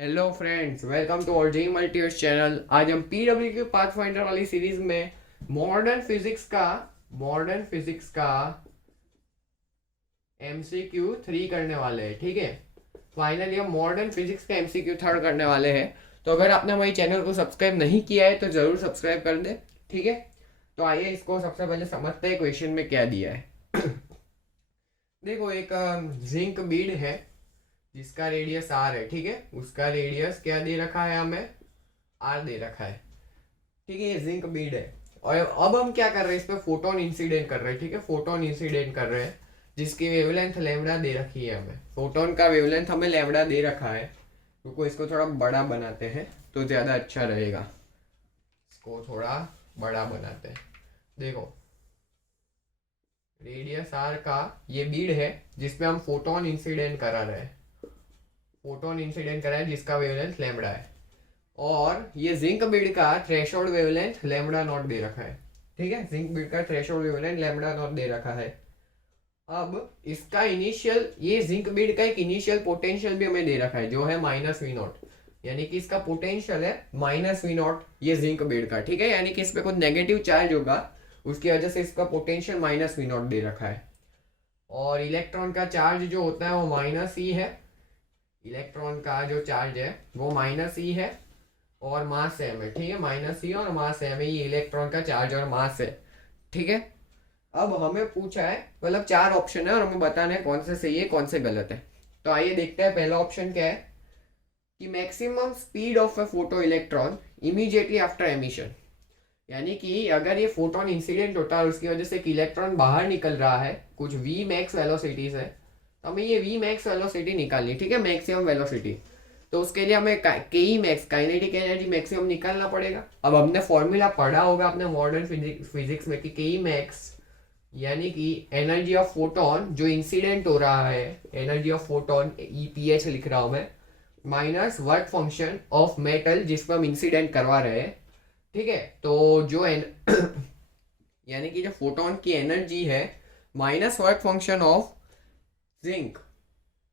Hello friends, welcome to और जे multiverse channel. आज हम पीडब्ल्यू के पाथफाइंडर वाली सीरीज में मॉडर्न फिजिक्स का एमसीक्यू 3 करने वाले हैं। ठीक है, फाइनली हम मॉडर्न फिजिक्स का एमसीक्यू 3 करने वाले हैं। तो अगर आपने हमारे चैनल को सब्सक्राइब नहीं किया है तो जरूर सब्सक्राइब कर दे। ठीक है, तो आइए इसको सबसे पहले समझते हैं क्वेश्चन में क्या दिया है। देखो, एक जिंक बीड है जिसका रेडियस आर है। ठीक है, उसका रेडियस क्या दे रखा है, हमें आर दे रखा है। ठीक है, ये जिंक बीड है। और अब हम क्या कर रहे हैं, इस पे फोटोन इंसिडेंट कर रहे हैं। ठीक है, फोटोन इंसिडेंट कर रहे हैं जिसकी वेवलेंथ लैम्बडा दे रखी है। हमें फोटोन का वेवलेंथ हमें लैम्बडा दे रखा है। रुको, इसको थोड़ा बड़ा बनाते हैं तो ज़्यादा अच्छा रहेगा। इसको थोड़ा बड़ा बनाते हैं। देखो, रेडियस आर का ये बीड है जिसपे हम फोटोन इंसिडेंट करा रहे हैं। फोटोन इंसिडेंट करा है जिसका वेवलेंथ लैम्बडा है। और ये जिंक बीड का threshold wavelength lambda not they रखा है। ठीक है, जिंक बीड का threshold wavelength lambda not they रखा है। अब इसका इनिशियल, ये जिंक बीड का एक इनिशियल पोटेंशियल भी हमें दे रखा है जो है -V0। यानी कि इसका पोटेंशियल है -V0 ये जिंक बीड का। ठीक है, यानी कि इस पे कुछ नेगेटिव चार्ज होगा, उसकी वजह से इसका पोटेंशियल -V0 दे रखा है। और इलेक्ट्रॉन का चार्ज जो होता है वो -E है। इलेक्ट्रॉन का जो चार्ज है वो -E है और मास m है। ठीक है, -E और मास m है, ये इलेक्ट्रॉन का चार्ज और मास है। ठीक है, अब हमें पूछा है, मतलब 4 ऑप्शन है और हमें बताना है कौन से सही है कौन से गलत है। तो आइए देखते हैं। पहला ऑप्शन क्या है कि maximum speed of A photo electron immediately after emission. यानी कि अगर ये फोटोन इंसिडेंट होता है और उसकी वजह से एक इलेक्ट्रॉन बाहर निकल रहा है, कुछ वी मैक्स वेलोसिटीज है, तो हमें ये वी मैक्स वेलोसिटी निकालनी। ठीक है, मैक्सिमम वेलोसिटी। तो उसके लिए हमें के E max, kinetic energy maximum निकालना पड़ेगा। अब हमने फॉर्मूला पढ़ा होगा अपने मॉडर्न फिजिक्स में कि के ई मैक्स यानी कि एनर्जी ऑफ फोटोन जो इंसिडेंट हो रहा है, एनर्जी ऑफ फोटोन EPH लिख रहा हूं मैं, minus work function of metal जिस पर हम इंसिडेंट करवा रहे हैं। ठीक है, तो जो यानी कि जो फोटोन की एनर्जी है minus work function of zinc,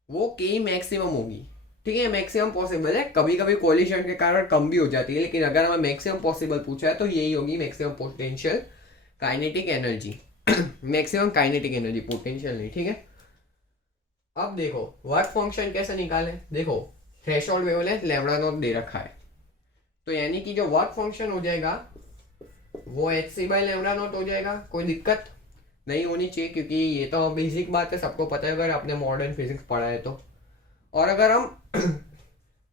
वो के मैक्सिमम होगी। ठीक है, मैक्सिमम पॉसिबल है, कभी कभी कोलिशन के कारण कम भी हो जाती है, लेकिन अगर हमें मैक्सिमम पॉसिबल पूछा है तो यही होगी maximum potential kinetic energy. Maximum kinetic energy, potential नहीं। ठीक है, अब देखो वर्क फंक्शन कैसे निकाले। देखो, threshold wavelength lambda not they रखा है, तो यानी कि जो वर्क फंक्शन हो जाएगा वो hc/लैम्बडा नॉट हो जाएगा। कोई दिक्कत नहीं होनी चाहिए क्योंकि ये तो बेसिक बात है, सबको पता है अगर आपने मॉडर्न फिजिक्स पढ़ा है तो। और अगर हम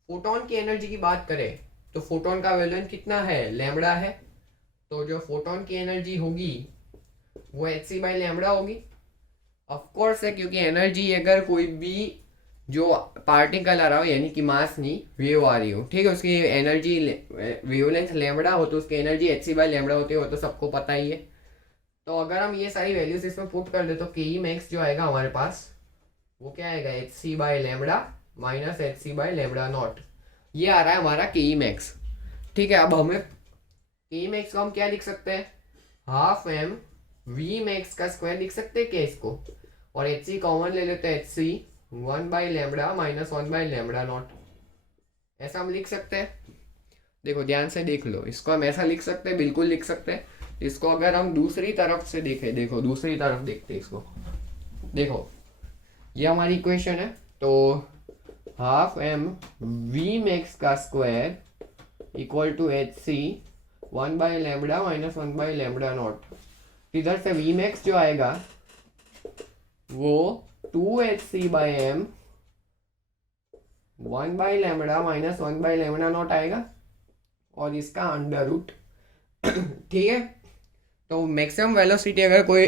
फोटोन की एनर्जी की बात करें तो फोटोन का वेवलेंथ कितना है, लैम्बडा है। तो जो फोटोन की एनर्जी होगी वो hc/लैम्बडा होगी। ऑफ कोर्स है, क्योंकि एनर्जी अगर कोई भी जो पार्टिकल आ रहा हो, यानी कि मास नहीं, वेव आ रही हो, ठीक है, उसकी एनर्जी वेवलेंथ लैम्बडा हो तो उसकी एनर्जी hc/लैम्बडा होती है, वो तो सबको पता ही है। तो अगर हम ये सारी वैल्यूज इसमें पुट कर दे तो के ई मैक्स जो आएगा हमारे पास वो क्या आएगा, hc/लैम्बडा माइनस hc/लैम्बडा नॉट। ये आ रहा है हमारा के ई मैक्स। ठीक है, अब हमें के ई मैक्स को हम क्या लिख सकते हैं, हाफ m वी मैक्स का स्क्वायर लिख सकते हैं क्या इसको, और hc कॉमन ले लेते हैं, hc 1/लैम्बडा माइनस 1/लैम्बडा नॉट, ऐसा हम लिख सकते हैं। देखो ध्यान से देख लो, इसको हम ऐसा लिख सकते हैं, बिल्कुल लिख सकते हैं। इसको अगर हम दूसरी तरफ से देखें, देखो दूसरी तरफ देखते हैं इसको, देखो ये हमारी इक्वेशन है। तो हाफ m वी मैक्स का स्क्वायर इक्वल टू hc 1/लैम्बडा माइनस 1/लैम्बडा नॉट। इधर से वी मैक्स जो आएगा वो 2hc/m 1/लैम्बडा माइनस 1/लैम्बडा नॉट आएगा और इसका अंडर रूट। ठीक है, तो मैक्सिमम वेलोसिटी अगर कोई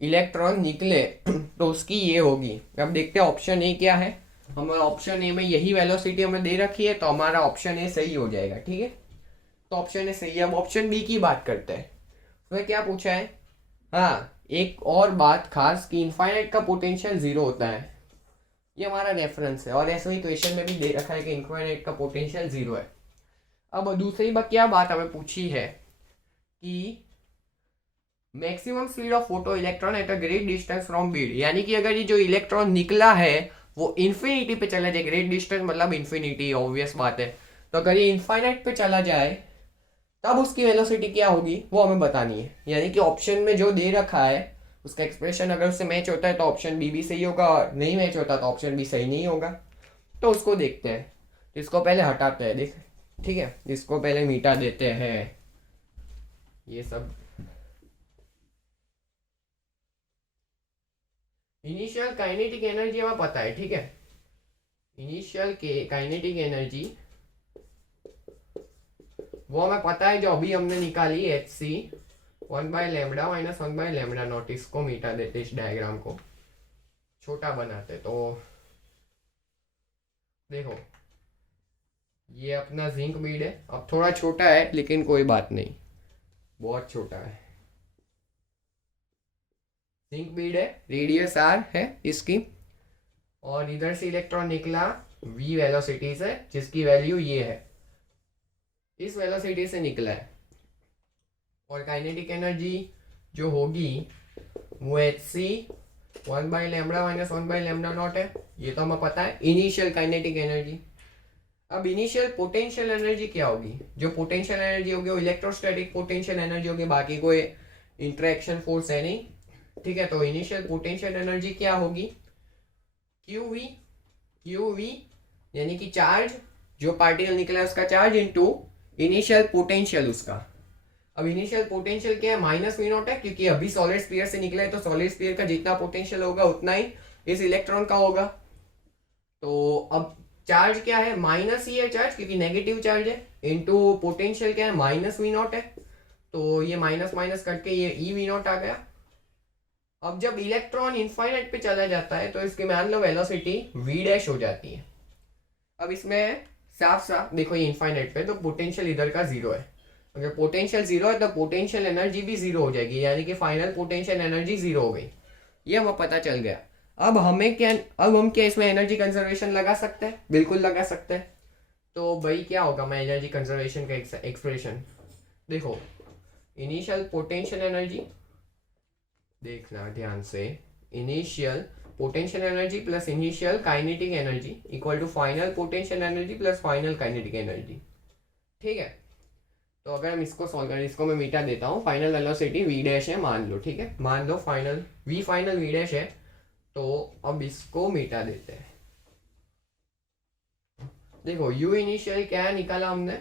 इलेक्ट्रॉन निकले तो उसकी ये होगी। अब देखते हैं ऑप्शन ए क्या है। हमारा ऑप्शन ए में यही वेलोसिटी हमें दे रखी है, तो हमारा ऑप्शन ए सही हो जाएगा। ठीक है, तो ऑप्शन ए सही है। अब ऑप्शन बी की बात करते हैं, तो क्या पूछा है, हाँ एक और बात खास कि इनफाइनाइट का पोटेंशियल 0 होता है, ये हमारा रेफरेंस है, और ऐसे ही क्वेश्चन में भी दे रखा है कि इनफाइनाइट का पोटेंशियल 0 है। अब दूसरी बात क्या बात हमें पूछी है कि maximum speed of photo electron at a great distance from Beed, यानी कि अगर ये जो इलेक्ट्रॉन निकला है वो इन्फिनिटी पे चला जाए, ग्रेट डिस्टेंस मतलब इन्फिनिटी, ऑब्वियस बात है। तो अगर ये इनफाइनाइट पे चला जाए तब उसकी वेलोसिटी क्या होगी वो हमें बतानी है। यानी कि ऑप्शन में जो दे रखा है उसका एक्सप्रेशन अगर उससे मैच होता है तो ऑप्शन बी भी सही होगा, और नहीं मैच होता तो ऑप्शन बी सही नहीं होगा। तो उसको देखते हैं, इसको पहले हटाते हैं, देख ठीक है, इसको पहले मिटा देते हैं ये सब। इनिशियल काइनेटिक एनर्जी हमें पता है, ठीक है, इनिशियल के काइनेटिक एनर्जी वो हमें पता है, जो अभी हमने निकाली एच सी 1/λ माइनस 1/λ नॉट। इसको मिटा देते, इस डायग्राम को छोटा बनाते। तो देखो ये अपना जिंक बीड है, अब थोड़ा छोटा है लेकिन कोई बात नहीं, बहुत छोटा है। जिंक बीड है, रेडियस आर है इसकी, और इधर से इलेक्ट्रॉन निकला v वेलोसिटी से, जिसकी वैल्यू ये है, इस वेलोसिटी से निकला है। और काइनेटिक एनर्जी जो होगी वो एच सी 1/λ माइनस 1/λ नॉट है, ये तो हमें पता है इनिशियल काइनेटिक एनर्जी। अब इनिशियल पोटेंशियल एनर्जी क्या होगी? जो पोटेंशियल एनर्जी होगी वो इलेक्ट्रोस्टैटिक पोटेंशियल एनर्जी होगी, बाकी कोई इंटरेक्शन फोर्स है नहीं, ठीक है। तो इनिशियल पोटेंशियल एनर्जी क्या होगी? क्यू वी यानी कि चार्ज, जो पार्टिकल निकला है उसका चार्ज इनटू इनिशियल पोटेंशियल उसका। अब इनिशियल पोटेंशियल क्या है? माइनस वी नॉट है, क्योंकि अभी सॉलिड स्फीयर से निकला है, तो सॉलिड स्फीयर का जितना पोटेंशियल होगा उतना ही इस इलेक्ट्रॉन का होगा। तो अब चार्ज क्या है? माइनस ही है चार्ज, क्योंकि नेगेटिव चार्ज है, इनटू पोटेंशियल क्या है? माइनस वी नॉट है। तो ये माइनस माइनस करके ये ई वी नॉट आ गया। अब जब इलेक्ट्रॉन इनफाइनाइट पे चला जाता है तो इसके मान लो वेलोसिटी वी डैश हो जाती है। अब इसमें साफ साफ देखो, ये इनफाइनाइट पे तो पोटेंशियल इधर का जीरो है। अगर पोटेंशियल जीरो है तो पोटेंशियल एनर्जी भी जीरो हो जाएगी, यानी कि फाइनल पोटेंशियल एनर्जी जीरो हो गई, ये हमें पता चल गया। अब हम क्या इसमें एनर्जी कंजर्वेशन लगा सकते हैं? बिल्कुल लगा सकते हैं। तो भाई क्या होगा, मैं एनर्जी कंजर्वेशन का एक्सप्रेशन देखो, इनिशियल पोटेंशियल एनर्जी देखना ध्यान से, initial potential energy plus initial kinetic energy equal to final potential energy plus final kinetic energy, ठीक है। तो अगर हम इसको सॉल्व करें, इसको मैं मिटा देता हूँ, फाइनल वेलोसिटी वी डैश है मान लो, ठीक है, मान लो फाइनल वी डैश है। तो अब इसको मिटा देते हैं। देखो यू इनिशियल क्या निकाला हमने?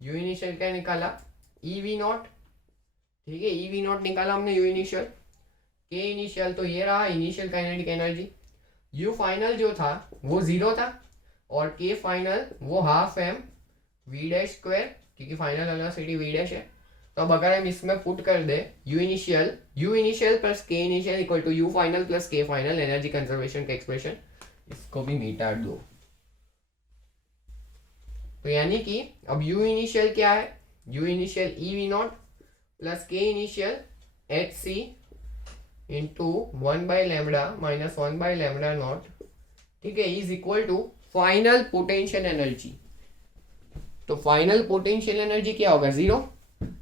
यू इनिशियल क्या निकाला? ई वी नॉट, ठीक है, ई वी नॉट निकाला हमने यू इनिशियल। के इनिशियल तो ये रहा initial kinetic energy. U final जो था वो जीरो था, और के फाइनल वो half m v dash square, क्योंकि फाइनल वेलोसिटी वी डैश है। तो अब अगर हम इसमें पुट कर दे U initial plus K initial equal to U final plus K final, energy conservation का एक्सप्रेशन, इसको भी मिटा दो। तो यानी कि अब यू इनिशियल क्या है? U initial e we nought plus K initial h c into 1/λ minus 1/λ nought, ठीक है, is equal to final potential energy. तो फाइनल पोटेंशियल एनर्जी क्या होगा? जीरो,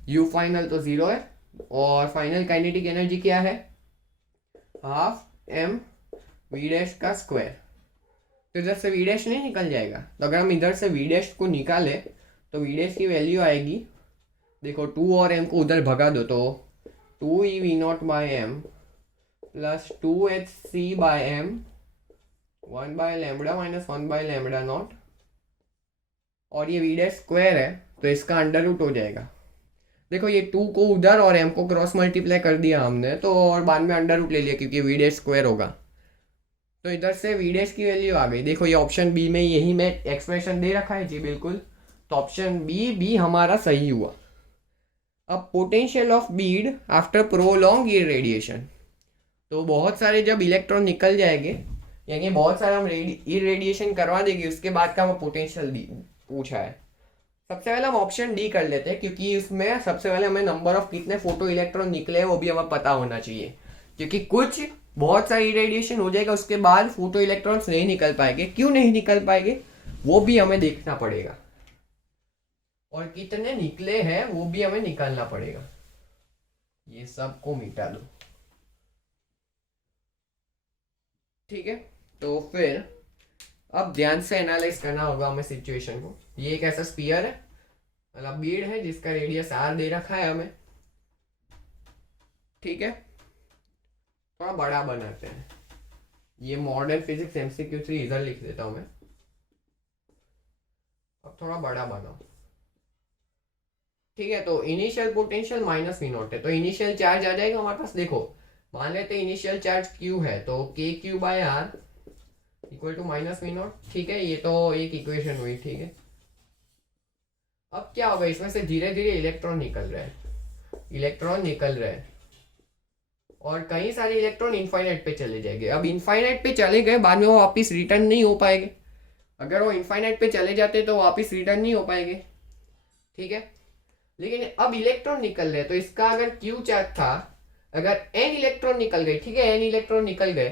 यू फाइनल तो जीरो है, और फाइनल काइनेटिक एनर्जी क्या है? हाफ एम वी डैश का स्क्वायर। तो इधर से वी डैश नहीं निकल जाएगा, तो अगर हम इधर से वी डैश को निकाले तो वी डैश की वैल्यू आएगी, देखो 2 और m को उधर भगा दो तो 2 e nought by m plus 2hc by m 1/λ minus 1/λ nought, और ये वी डैश स्क्वायर है तो इसका अंडर रूट हो जाएगा। देखो ये 2 को उधर और m को क्रॉस मल्टीप्लाई कर दिया हमने, तो और बाद में अंडर रूट ले लिया क्योंकि वी डैश स्क्वायर होगा। तो इधर से वी डैश की वैल्यू आ गई। देखो ये ऑप्शन बी में यही में एक्सप्रेशन दे रखा है जी, बिल्कुल। तो ऑप्शन बी हमारा सही हुआ। अब potential of Beed after prolong irradiation, तो बहुत सारे जब इलेक्ट्रॉन निकल जाएंगे, यानी बहुत सारा हम इरेडिएशन करवा देंगे, उसके बाद का हमें पोटेंशियल पूछा है। सबसे पहले हम ऑप्शन डी कर लेते हैं, क्योंकि इसमें सबसे पहले हमें नंबर ऑफ कितने फोटो इलेक्ट्रॉन निकले हैं वो भी हमें पता होना चाहिए, क्योंकि कुछ बहुत सारी इरेडिएशन हो जाएगा उसके बाद फोटो इलेक्ट्रॉन्स नहीं निकल पाएंगे। क्यों नहीं निकल पाएंगे वो भी हमें देखना पड़ेगा, और कितने निकले हैं वो भी हमें निकालना पड़ेगा। ये सब को मिटा दो, ठीक है। तो फिर अब ध्यान से एनालाइज करना होगा हमें सिचुएशन को। ये एक ऐसा स्पीयर है, मतलब बीड है, जिसका रेडियस आर दे रखा है हमें, ठीक है। थोड़ा बड़ा बनाते हैं, ये मॉडर्न फिजिक्स MCQ3 इधर लिख देता हूं मैं। अब थोड़ा बड़ा बनाओ, ठीक है। तो initial potential minus we naught है, तो इनिशियल चार्ज आ जाएगा हमारे पास। देखो मान लेते हैं इनिशियल चार्ज Q है, तो KQ/R equal to minus we naught, ठीक है। ये तो एक इक्वेशन हुई, ठीक है। अब क्या होगा, इसमें से धीरे धीरे इलेक्ट्रॉन निकल रहे हैं, इलेक्ट्रॉन निकल रहे हैं, और कई सारे इलेक्ट्रॉन इनफाइनाइट पे चले जाएंगे। अब इनफाइनाइट पे चले गए, बाद में वो वापस रिटर्न नहीं हो पाएंगे। अगर वो इनफाइनाइट पे चले जाते तो वापस रिटर्न नहीं हो पाएंगे, ठीक है। लेकिन अब इलेक्ट्रॉन निकल रहे, तो इसका अगर Q चार्ज था, अगर N इलेक्ट्रॉन निकल गए, ठीक है, N इलेक्ट्रॉन निकल गए,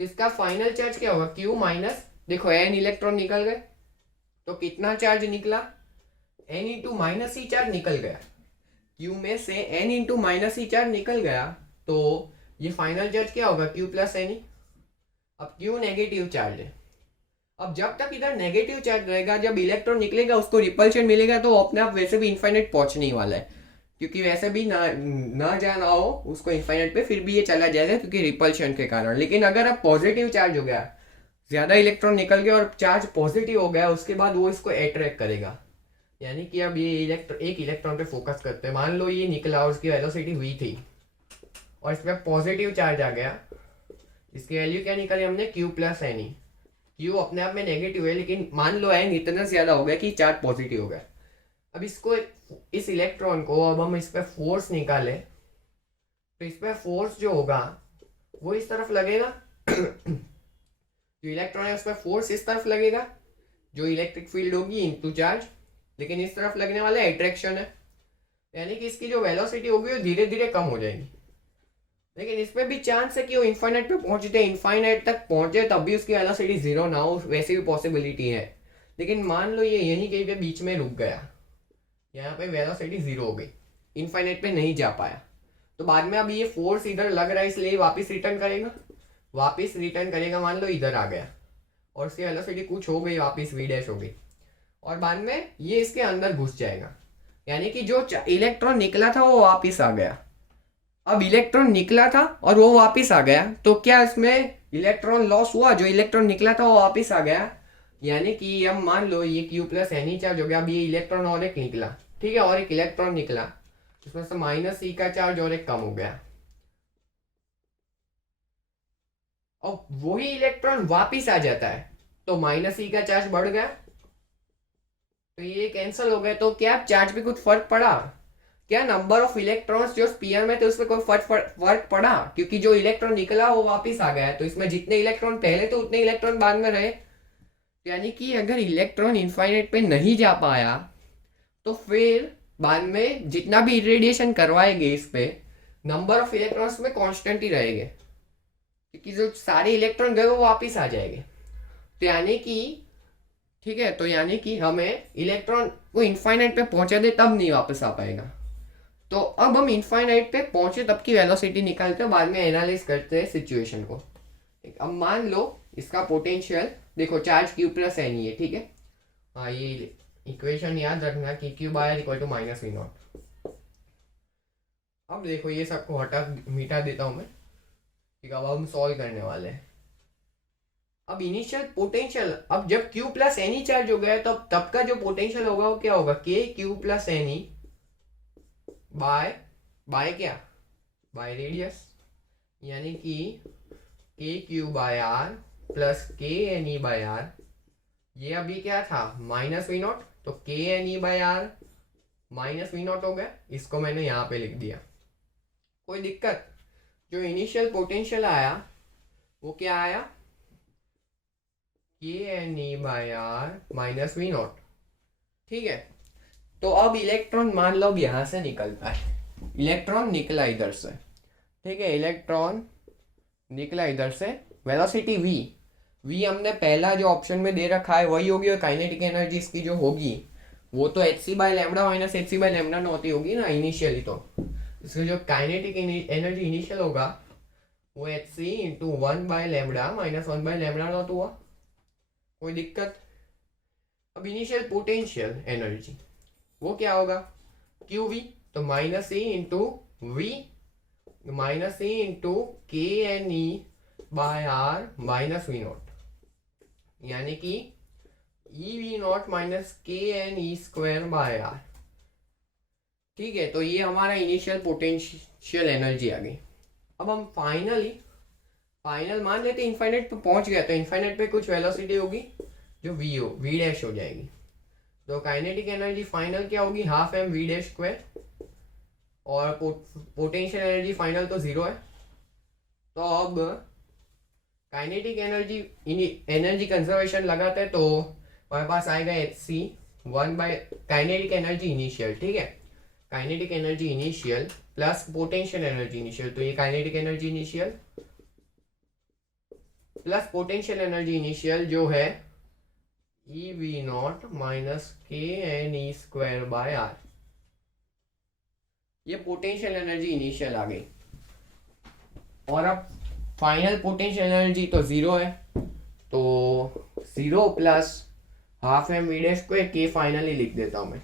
तो इसका फाइनल चार्ज क्या होगा, Q माइनस, देखो N इलेक्ट्रॉन निकल गए, तो कितना चार्ज निकला, N इंटू माइनस ही चार्ज निकल गया। Q में से N इंटू माइनस ही चार्ज निकल गया, तो ये फाइनल चार्ज क्या होगा, Q प्लस N। अब Q नेगेटिव चार्ज है। अब जब तक इधर नेगेटिव चार्ज रहेगा, जब इलेक्ट्रॉन निकलेगा उसको रिपल्शन मिलेगा, तो अपने आप वैसे भी इनफाइनाइट पहुंचने ही वाला है, क्योंकि वैसे भी ना जाना हो उसको इनफाइनाइट पे, फिर भी ये चला जाएगा क्योंकि रिपल्शन के कारण। लेकिन अगर अब पॉजिटिव चार्ज हो गया, ज्यादा इलेक्ट्रॉन निकल गया और चार्ज पॉजिटिव हो गया, उसके बाद वो इसको अट्रैक्ट करेगा। यानी कि अब ये एक इलेक्ट्रॉन पे फोकस करते हैं, मान लो ये निकला और उसकी वेलोसिटी हुई थी, और इस पर पॉजिटिव चार्ज आ गया, इसकी वैल्यू क्या निकाली हमने, Q प्लस N। Q अपने आप में नेगेटिव है, लेकिन मान लो N इतना ज्यादा हो गया कि चार्ज पॉजिटिव हो गया। अब इसको, इस इलेक्ट्रॉन को अब हम इस पर फोर्स निकाले, तो इस पर फोर्स जो होगा वो इस तरफ लगेगा जो इलेक्ट्रॉन है उस पर फोर्स इस तरफ लगेगा, जो इलेक्ट्रिक फील्ड होगी इनटू चार्ज, लेकिन इस तरफ लगने वाला अट्रैक्शन है, यानी कि इसकी जो वेलोसिटी होगी वो धीरे धीरे कम हो जाएगी। लेकिन इसमें भी चांस है कि वो इनफाइनाइट पे पहुंचते, इनफाइनाइट तक पहुंचे तब भी उसकी वेलोसिटी जीरो ना हो, वैसी भी पॉसिबिलिटी है। लेकिन मान लो ये यहीं कहीं पे बीच में रुक गया, यहाँ पे वेलोसिटी जीरो हो गई, इनफाइनाइट पे नहीं जा पाया, तो बाद में अब ये फोर्स इधर लग रहा है, इसलिए वापस रिटर्न करेगा, वापस रिटर्न करेगा, मान लो इधर आ गया और उसकी वेलोसिटी कुछ हो गई, वापस v डैश हो गई, और बाद में ये इसके अंदर घुस जाएगा, यानी कि जो इलेक्ट्रॉन निकला था वो वापस आ गया। अब इलेक्ट्रॉन निकला था और वो वापस आ गया, तो क्या इसमें इलेक्ट्रॉन लॉस हुआ, जो इलेक्ट्रॉन निकला था वो वापस आ गया, यानी कि अब मान लो ये Q प्लस N ही चार्ज हो गया। अब ये इलेक्ट्रॉन और एक निकला, ठीक है, और एक इलेक्ट्रॉन निकला, इसमें से माइनस E का चार्ज और एक कम हो गया, और वही इलेक्ट्रॉन वापिस आ जाता है, तो माइनस E का चार्ज बढ़ गया, तो ये कैंसिल हो गए। तो क्या चार्ज पे कुछ फर्क पड़ा, क्या नंबर ऑफ इलेक्ट्रॉन्स जो स्पीयर में थे उस पर कोई फर्क पड़ा, क्योंकि जो इलेक्ट्रॉन निकला वो वापस आ गया, तो इसमें जितने इलेक्ट्रॉन पहले तो उतने इलेक्ट्रॉन बाद में रहे। यानी कि अगर इलेक्ट्रॉन इनफाइनाइट पे नहीं जा पाया, तो फिर बाद में जितना भी इरेडिएशन करवाएंगे इस पे, नंबर ऑफ इलेक्ट्रॉन्स में कांस्टेंट ही रहेंगे, क्योंकि जो सारे इलेक्ट्रॉन गए वो वापस आ जाएंगे। तो यानी कि ठीक है, तो यानी कि हमें इलेक्ट्रॉन को इनफाइनाइट पे पहुंचा दे तब नहीं वापस आ पाएगा। तो अब हम इनफाइनाइट पे पहुंचे तब की वेलोसिटी निकालते हैं, बाद में एनालाइज करते हैं सिचुएशन को। अब मान लो इसका पोटेंशियल देखो, चार्ज Q प्लस N है, ठीक है। हाँ, ये इक्वेशन याद रखना कि Q/R equal to minus we naught. अब देखो ये सबको मिटा देता हूं मैं, ठीक है। अब हम सॉल्व करने वाले हैं। अब इनिशियल पोटेंशियल, अब जब Q प्लस N चार्ज हो गया है, तब का जो पोटेंशियल होगा वो क्या होगा, KQ प्लस N बाय क्या, बाय रेडियस, यानी कि KQ/R प्लस KNE/R। ये अभी क्या था, माइनस वी नॉट, तो KNE/R माइनस वी नॉट हो गया, इसको मैंने यहाँ पे लिख दिया। कोई दिक्कत, जो इनिशियल पोटेंशियल आया वो क्या आया, KNE/R माइनस वी नॉट, ठीक है। तो अब इलेक्ट्रॉन मान लो अब यहां से निकलता है, इलेक्ट्रॉन निकला इधर से, ठीक है, इलेक्ट्रॉन निकला इधर से, वेलोसिटी v हमने पहला जो ऑप्शन में दे रखा है वही होगी, और काइनेटिक एनर्जी इसकी जो होगी वो तो hc/λ माइनस hc/λ नॉट ही होगी ना इनिशियली। तो इसका जो काइनेटिक एनर्जी इनिशियल होगा वो h c into 1/λ minus 1/λ nought हुआ, कोई दिक्कत? अब इनिशियल पोटेंशियल एनर्जी वो क्या होगा, क्यू वी, तो minus e into V minus e into k n e by are minus we nought, यानी कि ई वी नॉट माइनस के n e square by r. ठीक है, तो ये हमारा इनिशियल पोटेंशियल एनर्जी आ गई। अब हम फाइनल मान लेते इनफाइनाइट पे पहुंच गया, तो इनफाइनाइट पे कुछ वेलोसिटी होगी जो वी डैश हो जाएगी। तो काइनेटिक एनर्जी फाइनल क्या होगी, half m v dash square, और पोटेंशियल एनर्जी फाइनल तो जीरो है। तो अब काइनेटिक एनर्जी कंजर्वेशन लगाते हैं, तो हमारे पास आएगा H C 1 kinetic energy initial, ठीक है, kinetic energy initial plus potential energy initial, तो ये kinetic energy initial plus potential energy initial जो है ई वी नॉट माइनस के n e square by R, ये पोटेंशियल एनर्जी इनिशियल आ गई। और अब फाइनल पोटेंशियल एनर्जी तो जीरो है, तो zero plus half m v dash square K finally लिख देता हूं मैं।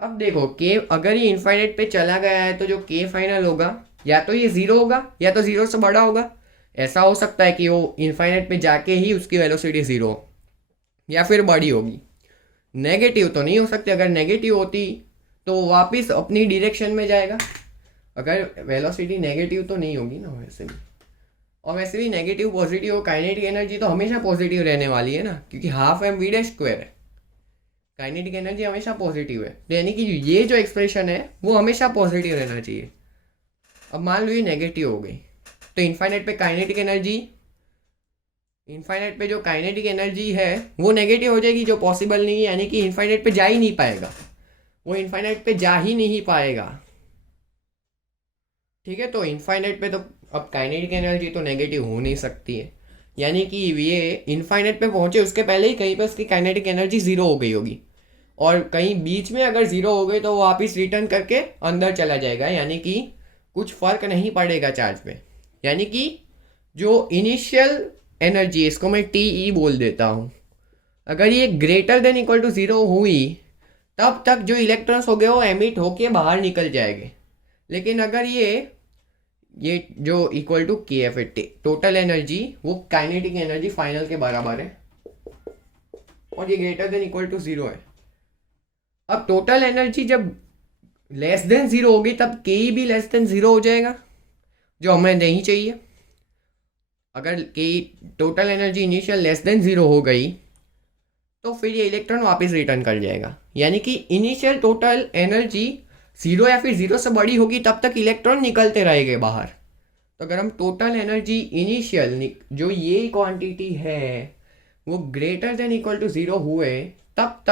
अब देखो के अगर ये इनफाइनाइट पे चला गया है तो जो के फाइनल होगा या तो ये जीरो होगा या तो जीरो से बड़ा होगा। ऐसा हो सकता है कि वो इनफाइनाइट पे जाके ही उसकी वेलोसिटी जीरो या फिर बड़ी होगी। नेगेटिव तो नहीं हो सकती, अगर नेगेटिव होती तो वापस अपनी डायरेक्शन में जाएगा। अगर वेलोसिटी नेगेटिव तो नहीं होगी ना वैसे भी, और वैसे भी नेगेटिव पॉजिटिव काइनेटिक एनर्जी तो हमेशा पॉजिटिव रहने वाली है ना, क्योंकि half m v dash square है, काइनेटिक एनर्जी हमेशा पॉजिटिव है, तो यानी कि ये जो एक्सप्रेशन है वो हमेशा पॉजिटिव रहना चाहिए। अब मान लो ये नेगेटिव हो गई, तो इनफाइनाइट पे काइनेटिक एनर्जी, इनफाइनाइट पे जो काइनेटिक एनर्जी है वो नेगेटिव हो जाएगी, जो पॉसिबल नहीं है, यानी कि इनफाइनाइट पे जा ही नहीं पाएगा, वो इनफाइनाइट पे जा ही नहीं पाएगा। ठीक है, तो इनफाइनाइट पे तो अब काइनेटिक एनर्जी तो नेगेटिव हो नहीं सकती है, यानी कि ये इनफाइनाइट पे पहुंचे उसके पहले ही कहीं पर उसकी काइनेटिक एनर्जी जीरो हो गई होगी, और कहीं बीच में अगर जीरो हो गई तो वो वापस रिटर्न करके अंदर चला जाएगा, यानी कि कुछ फर्क नहीं पड़ेगा चार्ज पे। यानी कि जो इनिशियल एनर्जी, इसको मैं टी ई बोल देता हूँ, अगर ये greater than equal to zero हुई तब तक जो इलेक्ट्रॉन्स हो गए वो एमिट होके बाहर निकल जाएंगे। लेकिन अगर ये जो equal to K F total energy, वो काइनेटिक एनर्जी फाइनल के बराबर है, और ये greater than equal to zero है। अब टोटल एनर्जी जब लेस देन जीरो होगी तब के भी लेस देन जीरो हो जाएगा, जो हमें नहीं चाहिए। अगर के total energy initial less than zero हो गई तो फिर ये इलेक्ट्रॉन वापस रिटर्न कर जाएगा, यानी कि इनिशियल टोटल एनर्जी जीरो या फिर जीरो से बड़ी होगी तब तक इलेक्ट्रॉन निकलते रहेंगे बाहर। तो अगर हम टोटल एनर्जी इनिशियल जो ये क्वांटिटी है वो greater than equal to zero हुए तब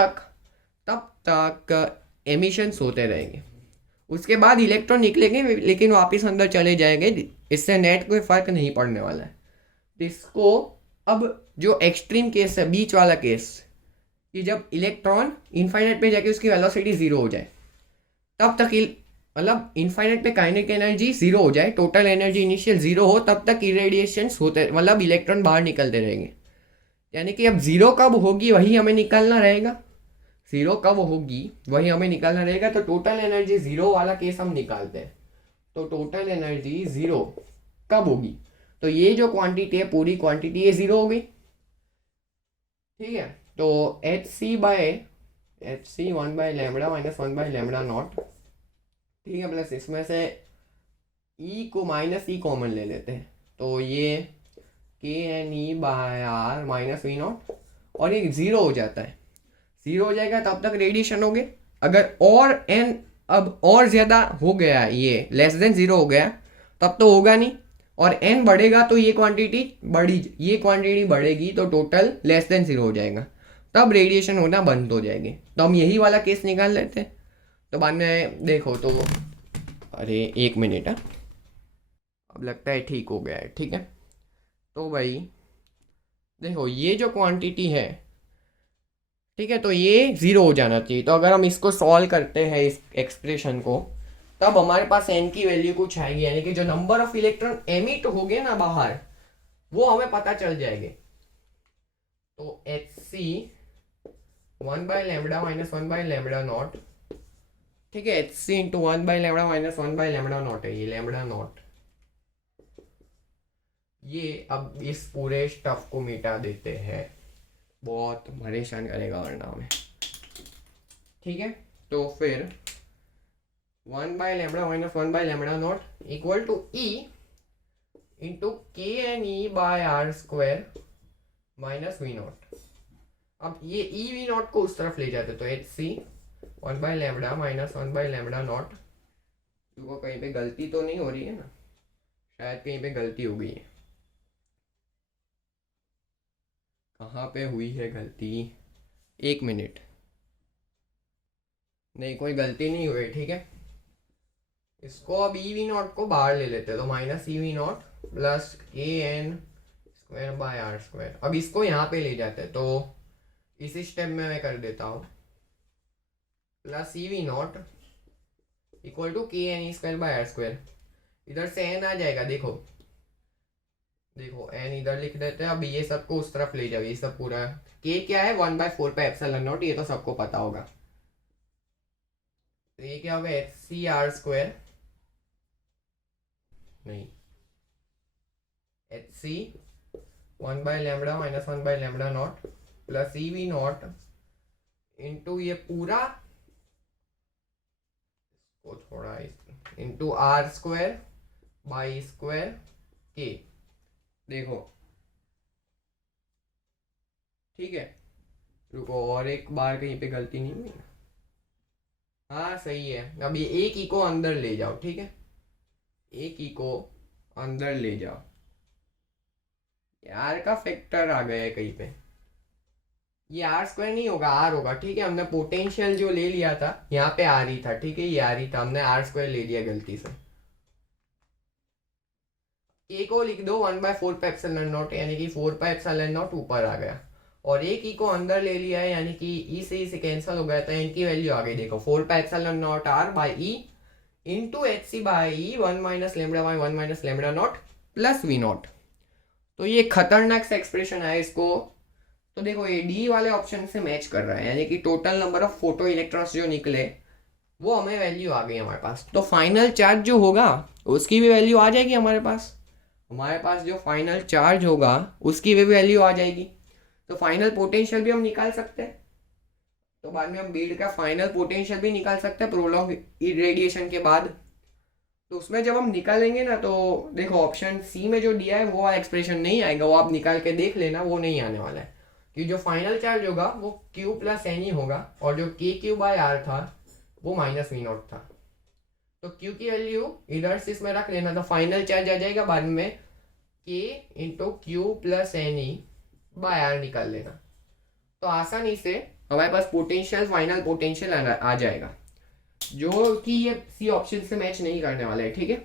तक एमिशंस होते रहेंगे, उसके बाद इलेक्ट्रॉन निकलेंगे लेकिन वापस अंदर चले जाएंगे, इससे नेट कोई फर्क नहीं पड़ने वाला है। इसको अब जो एक्सट्रीम केस है, बीच वाला केस, कि जब इलेक्ट्रॉन इनफाइनाइट पे जाके उसकी वेलोसिटी जीरो हो जाए तब तक, मतलब इनफाइनाइट पे काइनेटिक एनर्जी जीरो हो जाए, टोटल एनर्जी इनिशियल जीरो हो, तब तक इरेडिएशंस होते, मतलब इलेक्ट्रॉन बाहर निकलते रहेंगे। यानी कि अब जीरो कब होगी वही हमें निकालना रहेगा, जीरो कब होगी वही हमें निकालना रहेगा। तो टोटल एनर्जी जीरो वाला केस हम निकालते हैं, तो टोटल एनर्जी जीरो कब होगी, तो ये जो क्वांटिटी है पूरी क्वांटिटी ये जीरो हो गई। ठीक है, तो एच सी 1/λ माइनस 1/λ नॉट, ठीक है, प्लस इसमें से ई को माइनस ई कॉमन ले लेते हैं, तो ये K n e by are minus we naught, और ये जीरो हो जाता है, जीरो हो जाएगा तब तक रेडिएशन हो गए। अगर और एन अब और ज़्यादा हो गया, ये लेस देन जीरो हो गया तब तो होगा नहीं, और एन बढ़ेगा तो ये क्वांटिटी बढ़ेगी तो टोटल लेस देन जीरो हो जाएगा, तब रेडिएशन होना बंद हो जाएगी। तो हम यही वाला केस निकाल लेते हैं। तो बाद में देखो तो, अरे एक मिनट है, अब लगता है ठीक हो गया है। ठीक है, तो भाई देखो ये जो क्वांटिटी है, ठीक है, तो ये ज़ीरो हो जाना चाहिए। तो अगर हम इसको सॉल्व करते हैं इस एक्सप्रेशन को, तब हमारे पास n की वैल्यू कुछ आएगी, यानी कि जो नंबर ऑफ इलेक्ट्रॉन एमिट हो गए ना बाहर वो हमें पता चल जाएंगे। तो hc 1/λ माइनस 1/λ0, ठीक है, hc इंटू 1/λ माइनस 1/λ0 है ये λ0। ये अब इस पूरे स्टफ को मिटा देते हैं, बहुत परेशान करेगा वरना हमें, ठीक है। तो फिर 1/λ minus 1/λ0 equal to E into kNE/r² minus V0। अब ये V0 को उस तरफ ले जाते तो hc 1/λ माइनस 1/λ0। देखो कहीं पे गलती तो नहीं हो रही है ना, शायद कहीं पे गलती हो गई है। कहाँ पे हुई है गलती, 1 मिनट, नहीं कोई गलती नहीं हुई, ठीक है। इसको अब EV0 को बाहर ले लेते तो माइनस EV0 प्लस kN²/r²। अब इसको यहाँ पे ले जाते तो इसी स्टेप में मैं कर देता हूँ, plus EV0 equal to kNE²/r²। इधर से n आ जाएगा, देखो देखो n इधर लिख देते हैं। अब ये सबको उस तरफ ले जाओ, ये सब पूरा k क्या है 1/4πε0, ये तो सबको पता होगा। तो ये क्या होगा hc/r², नहीं hc 1/λ minus 1/λ0 plus EV0 into ये पूरा को थोड़ा इंटू r²/² k। देखो ठीक है, रुको और एक बार कहीं पे गलती नहीं हुई ना, हाँ सही है। अब ये एक ई को अंदर ले जाओ, ठीक है, एक ई को अंदर ले जाओ। यार का फैक्टर आ गया है कहीं पे, ये r² नहीं होगा r होगा, ठीक है। हमने पोटेंशियल जो ले लिया था यहाँ पे r ही था, ठीक है, ये r ही था, हमने r² ले लिया गलती से। k को लिख दो 1/4πε0, यानी कि 4πε0 ऊपर आ गया, और एक ई को अंदर ले लिया है, यानी कि ई से इसे कैंसिल हो गया था, इनकी वैल्यू आ गई, देखो 4πε0r/e into hc/e 1 minus λ by 1 minus λ0 plus V0। तो ये खतरनाक सा एक्सप्रेशन है इसको। तो देखो ये डी वाले ऑप्शन से मैच कर रहा है, यानी कि total number of photo electrons जो निकले वो हमें वैल्यू आ गई हमारे पास। तो फाइनल चार्ज जो होगा उसकी भी वैल्यू आ जाएगी हमारे पास, जो फाइनल चार्ज होगा उसकी भी वैल्यू आ जाएगी। तो फाइनल पोटेंशियल भी हम निकाल सकते हैं, तो बाद में हम बीड का फाइनल पोटेंशियल भी निकाल सकते हैं प्रोलॉन्ग इरेडिएशन के बाद। तो उसमें जब हम निकालेंगे ना, तो देखो ऑप्शन सी में जो दिया है वो एक्सप्रेशन नहीं आएगा, वो आप निकाल के देख लेना, वो नहीं आने वाला है, कि जो फाइनल चार्ज होगा वो Q प्लस एन ही होगा, और जो KQ/R था वो माइनस V0 था। तो Q की वैल्यू इधर से इसमें रख लेना, तो फाइनल चार्ज आ जाएगा बाद में K into Q plus NE/R निकाल लेना। तो आसानी से हमारे पास पोटेंशियल फाइनल पोटेंशियल आ जाएगा, जो कि ये सी ऑप्शन से मैच नहीं करने वाला है, ठीक है।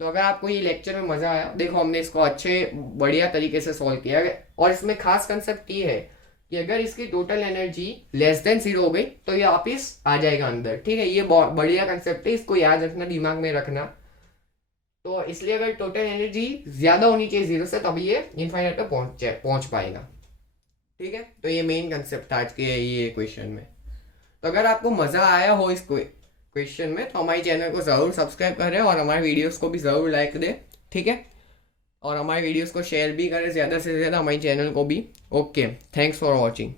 तो अगर आपको ये लेक्चर में मज़ा आया, देखो हमने इसको अच्छे बढ़िया तरीके से सॉल्व किया है, और इसमें खास कंसेप्ट ये है कि अगर इसकी टोटल एनर्जी लेस देन 0 हो गई तो ये वापिस आ जाएगा अंदर, ठीक है। ये बहुत बढ़िया कंसेप्ट है, इसको याद रखना, दिमाग में रखना। तो इसलिए अगर टोटल एनर्जी ज़्यादा होनी चाहिए 0 से, तभी ये इनफाइनाइट पे पहुंच पाएगा, ठीक है। तो ये मेन कंसेप्ट था आज के ये क्वेश्चन में। तो अगर आपको मज़ा आया हो इस क्वेश्चन में तो हमारे चैनल को ज़रूर सब्सक्राइब करें, और हमारे वीडियोस को भी ज़रूर लाइक दें, ठीक है। और हमारे वीडियोस को शेयर भी करें ज़्यादा से ज़्यादा, हमारे चैनल को भी। Okay, thanks for watching.